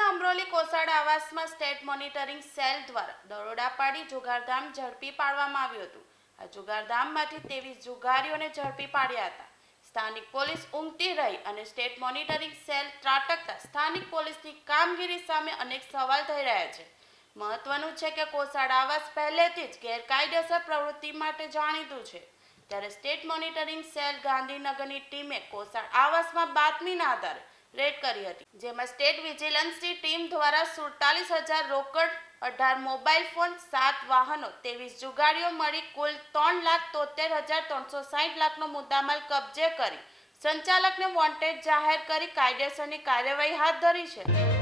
અમદાવાદના અમરોલી કોસાડ આવાસમાં state monitoring cell દ્વારા દરોડા પાડી જુગારધામ ઝડપી પાડવામાં આવ્યું હતું. આ જુગારધામમાંથી 23 જુગારીઓને ઝડપી પાડ્યા હતા. સ્થાનિક પોલીસ ઊંઘતી રહી અને સ્ટેટ મોનિટરિંગ સેલ ત્રાટકતા સ્થાનિક પોલીસની કામગીરી સામે અનેક સવાલ થઈ રહ્યા છે. મહત્વનું છે કે કોસાડ આવાસ પહેલેથી જ ગેરકાયદેસર પ્રવૃત્તિ માટે જાણીતું છે. ત્યારે સ્ટેટ મોનિટરિંગ સેલ ગાંધીનગરની ટીમે કોસાડ આવાસમાં બાતમીના આધારે રેડ કરી હતી, જેમાં સ્ટેટ વિજિલન્સની ટીમ દ્વારા 47,000 રોકડ, 18 મોબાઈલ ફોન, 7 વાહનો, 23 જુગારીઓ મળી કુલ 3,73,360 લાખનો મુદ્દામાલ કબજે કરી સંચાલકને વોન્ટેડ જાહેર કરી કાયદેસરની કાર્યવાહી હાથ ધરી છે.